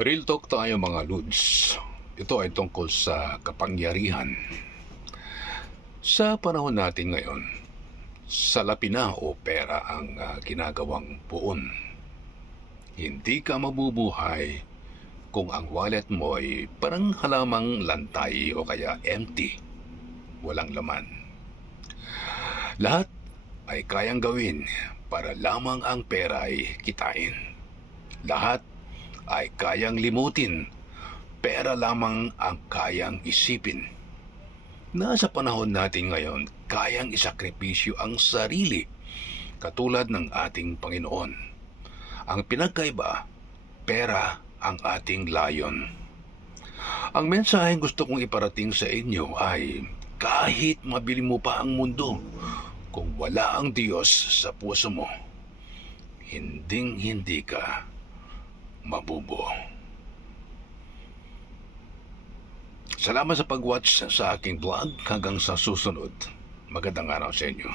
Real talk tayo mga Lods. Ito ay tungkol sa kapangyarihan. Sa panahon natin ngayon, salapi na o pera ang ginagawang puon. Hindi ka mabubuhay kung ang wallet mo ay parang halamang lantay o kaya empty, walang laman. Lahat ay kayang gawin para lamang ang pera ay kitain. Lahat ay kayang limutin, pera lamang ang kayang isipin. Nasa panahon natin ngayon, kayang isakripisyo ang sarili katulad ng ating Panginoon. Ang pinagkaiba, pera ang ating layon. Ang mensaheng gusto kong iparating sa inyo ay kahit mabili mo pa ang mundo, kung wala ang Diyos sa puso mo, hinding-hindi ka mabubuo. Salamat sa pag-watch sa aking vlog. Hanggang sa susunod. Magandang araw sa inyo.